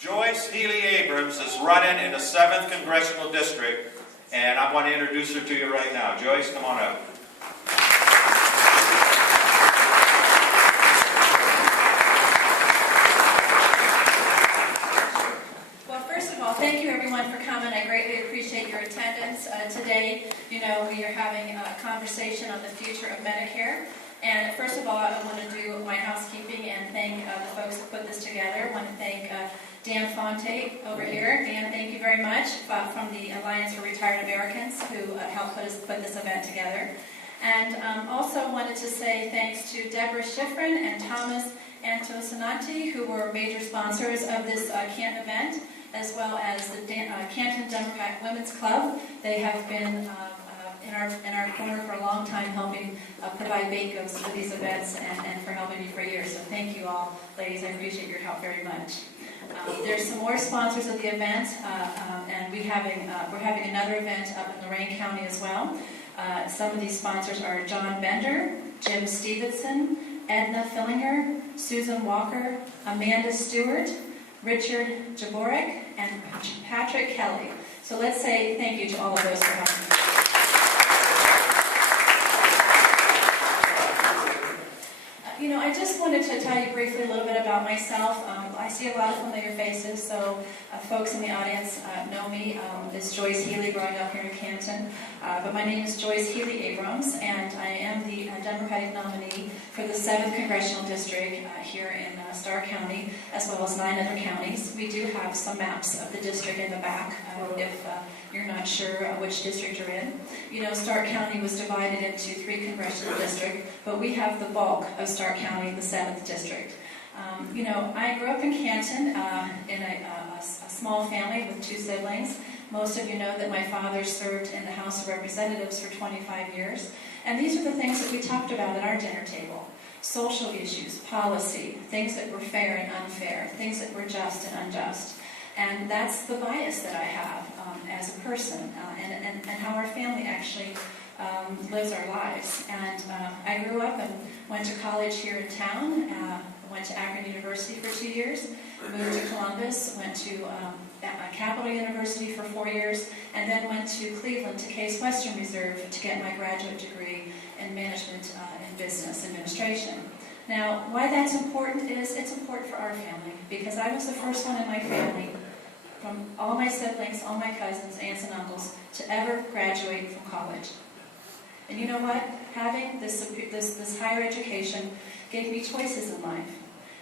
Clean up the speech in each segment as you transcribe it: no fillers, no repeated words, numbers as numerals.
Joyce Healy Abrams is running in the 7th Congressional District, and I want to introduce her to you right now. Joyce, come on up. Well, first of all, thank you everyone for coming. I greatly appreciate your attendance today. You know, we are having a conversation on the future of Medicare. And first of all, I want to do my housekeeping and thank the folks who put this together. I want to thank Dan Fonte over here. Dan, thank you very much from the Alliance for Retired Americans who helped put this event together. And also wanted to say thanks to Deborah Schifrin and Thomas Antosinanti, who were major sponsors of this Canton event, as well as the Canton Democrat Women's Club. They have been in our corner for a long time, helping provide bake goods for these events and for helping me for years. So thank you all, ladies. I appreciate your help very much. There's some more sponsors of the event, and we're having another event up in Lorain County as well. Some of these sponsors are John Bender, Jim Stevenson, Edna Fillinger, Susan Walker, Amanda Stewart, Richard Jaborek, and Patrick Kelly. So let's say thank you to all of those for helping me. You know, I just wanted to tell you briefly a little bit about myself. I see a lot of familiar faces, so folks in the audience know me. This is Joyce Healy, growing up here in Canton. But my name is Joyce Healy Abrams, and I am the Democratic nominee for the 7th Congressional District here in Starr County, as well as 9 other counties. We do have some maps of the district in the back, if you're not sure which district you're in. You know, Starr County was divided into 3 congressional districts, but we have the bulk of Starr County, the 7th district. You know, I grew up in Canton in a small family with 2 siblings. Most of you know that my father served in the House of Representatives for 25 years. And these are the things that we talked about at our dinner table. Social issues, policy, things that were fair and unfair, things that were just and unjust. And that's the bias that I have as a person and how our family actually lives our lives. And I grew up and went to college here in town, went to Akron University for 2 years, moved to Columbus, went to Capital University for 4 years, and then went to Cleveland to Case Western Reserve to get my graduate degree in management and business administration. Now, why that's important is it's important for our family, because I was the first one in my family, from all my siblings, all my cousins, aunts and uncles, to ever graduate from college. And you know what? Having this higher education gave me choices in life,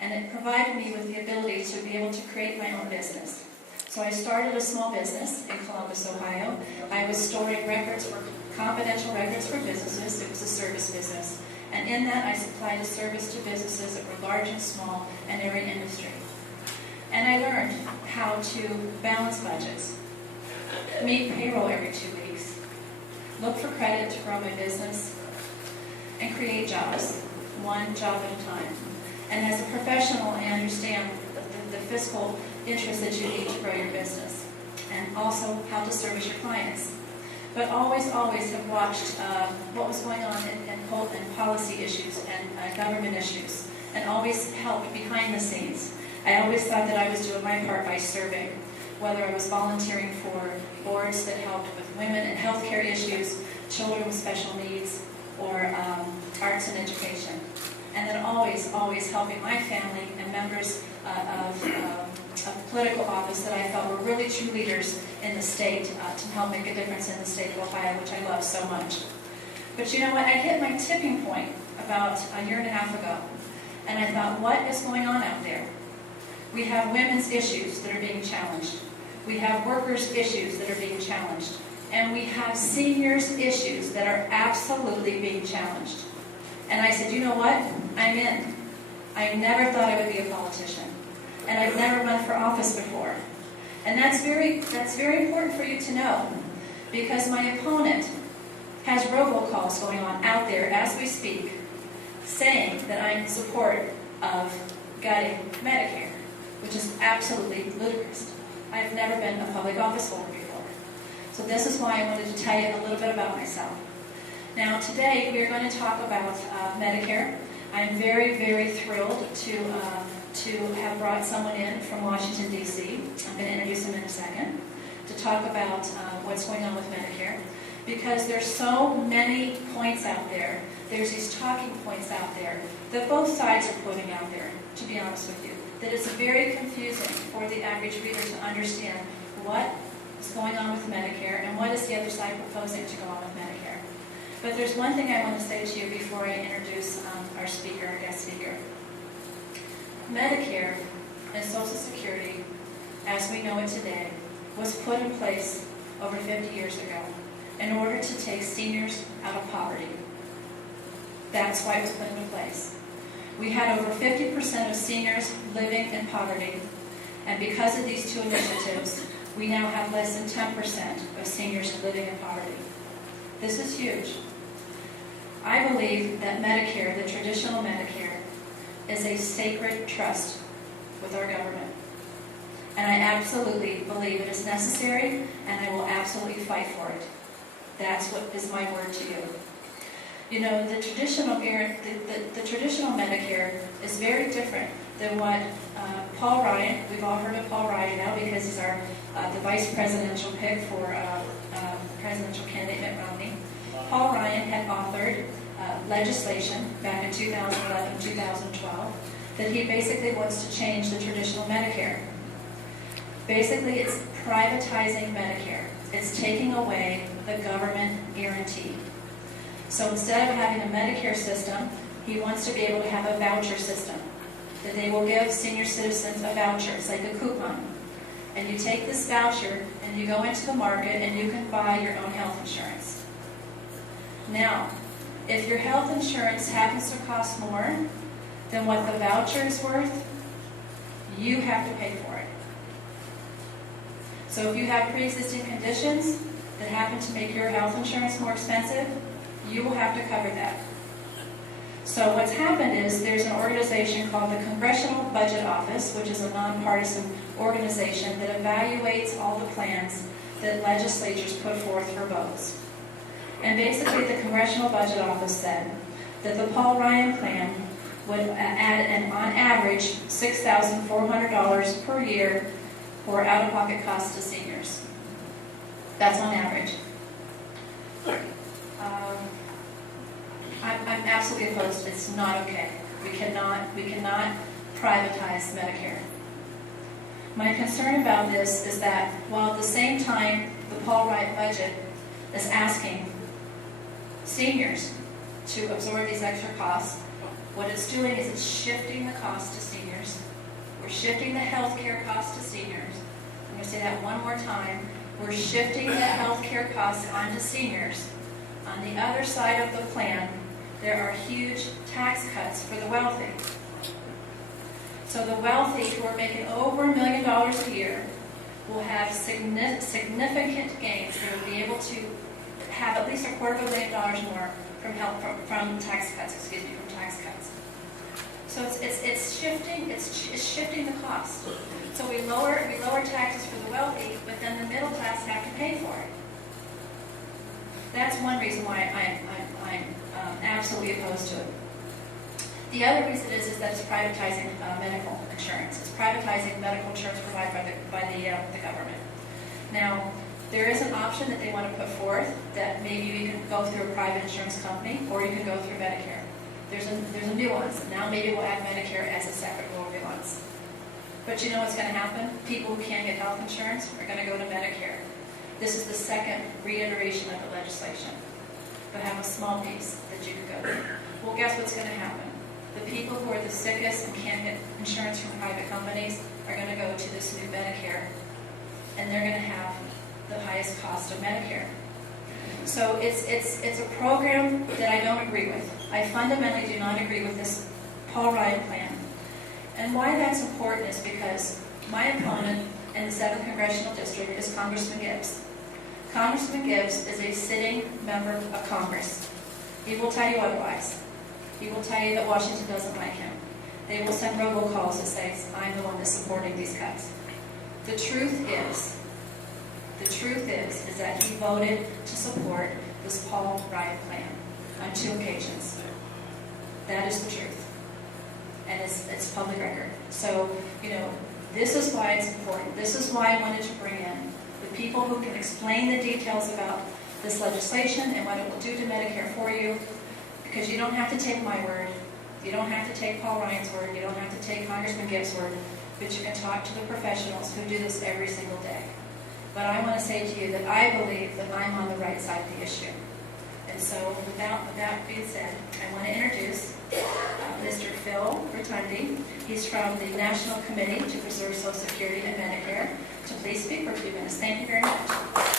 and it provided me with the ability to be able to create my own business. So I started a small business in Columbus, Ohio. I was storing confidential records for businesses. It was a service business. And in that, I supplied a service to businesses that were large and small in every industry. And I learned how to balance budgets, meet payroll every 2 weeks, look for credit to grow my business, and create jobs, one job at a time. And as a professional, I understand the fiscal interest that you need to grow your business, and also how to service your clients. But always have watched what was going on in policy issues and government issues, and always helped behind the scenes. I always thought that I was doing my part by serving, whether I was volunteering for boards that helped with women and healthcare issues, children with special needs, or arts and education. And then always helping my family and members of political office that I felt were really true leaders in the state to help make a difference in the state of Ohio, which I love so much. But you know what? I hit my tipping point about a year and a half ago, and I thought, what is going on out there? We have women's issues that are being challenged. We have workers' issues that are being challenged. And we have seniors' issues that are absolutely being challenged. And I said, you know what? I'm in. I never thought I would be a politician. And I've never run for office before. And that's very important for you to know, because my opponent has robocalls going on out there as we speak, saying that I'm in support of gutting Medicare, which is absolutely ludicrous. I've never been a public office holder before. So this is why I wanted to tell you a little bit about myself. Now today we are going to talk about Medicare. I'm very, very thrilled to have brought someone in from Washington, D.C. I'm going to introduce him in a second, to talk about what's going on with Medicare. Because there's so many points out there, there's these talking points out there that both sides are putting out there, to be honest with you, that it's very confusing for the average reader to understand what is going on with Medicare and what is the other side proposing to go on with Medicare. But there's one thing I want to say to you before I introduce our speaker, our guest speaker. Medicare and Social Security, as we know it today, was put in place over 50 years ago in order to take seniors out of poverty. That's why it was put into place. We had over 50% of seniors living in poverty, and because of these two initiatives, we now have less than 10% of seniors living in poverty. This is huge. I believe that Medicare, the traditional Medicare, is a sacred trust with our government. And I absolutely believe it is necessary, and I will absolutely fight for it. That's what is my word to you. You know, the traditional Medicare is very different than what Paul Ryan, we've all heard of Paul Ryan now because he's the vice presidential pick for presidential candidate Mitt Romney. Paul Ryan had authored legislation back in 2011, 2012, that he basically wants to change the traditional Medicare. Basically, it's privatizing Medicare. It's taking away the government guarantee. So instead of having a Medicare system, he wants to be able to have a voucher system. That they will give senior citizens a voucher. It's like a coupon. And you take this voucher and you go into the market and you can buy your own health insurance. Now, if your health insurance happens to cost more than what the voucher is worth, you have to pay for it. So if you have pre-existing conditions that happen to make your health insurance more expensive, you will have to cover that. So what's happened is there's an organization called the Congressional Budget Office, which is a nonpartisan organization that evaluates all the plans that legislatures put forth for votes. And basically the Congressional Budget Office said that the Paul Ryan plan would add on average $6,400 per year for out-of-pocket costs to seniors. That's on average. I'm absolutely opposed. It's not okay. We cannot privatize Medicare. My concern about this is that while at the same time the Paul Ryan budget is asking seniors to absorb these extra costs, what it's doing is it's shifting the cost to seniors. We're shifting the health care costs to seniors. I'm going to say that one more time. We're shifting the health care costs onto seniors. On the other side of the plan, there are huge tax cuts for the wealthy. So the wealthy who are making over $1 million a year will have significant gains. They will be able to have at least $250,000 more from tax cuts. From tax cuts. So it's shifting the cost. So we lower taxes for the wealthy, but then the middle class have to pay for it. That's one reason why I'm absolutely opposed to it. The other reason is that it's privatizing medical insurance. It's privatizing medical insurance provided by the government. Now, there is an option that they want to put forth that maybe you can go through a private insurance company or you can go through Medicare. There's a nuance. Now maybe we'll add Medicare as a separate little nuance. But you know what's going to happen? People who can't get health insurance are going to go to Medicare. This is the second reiteration of the legislation. But have a small piece that you could go to. Well, guess what's going to happen? The people who are the sickest and can't get insurance from private companies are going to go to this new Medicare, and they're going to have the highest cost of Medicare. So it's a program that I don't agree with. I fundamentally do not agree with this Paul Ryan plan. And why that's important is because my opponent in the 7th Congressional District is Congressman Gibbs. Congressman Gibbs is a sitting member of Congress. He will tell you otherwise. He will tell you that Washington doesn't like him. They will send robocalls that say, I'm the one that's supporting these cuts. The truth is that he voted to support this Paul Ryan plan on 2 occasions. That is the truth. and it's public record. So, you know, this is why it's important. This is why I wanted to bring in the people who can explain the details about this legislation and what it will do to Medicare for you, because you don't have to take my word. You don't have to take Paul Ryan's word. You don't have to take Congressman Gibbs' word, but you can talk to the professionals who do this every single day. But I want to say to you that I believe that I'm on the right side of the issue. And so with that being said, I want to introduce Mr. Phil Rotundi. He's from the National Committee to Preserve Social Security and Medicare. To please speak for a few minutes. Thank you very much.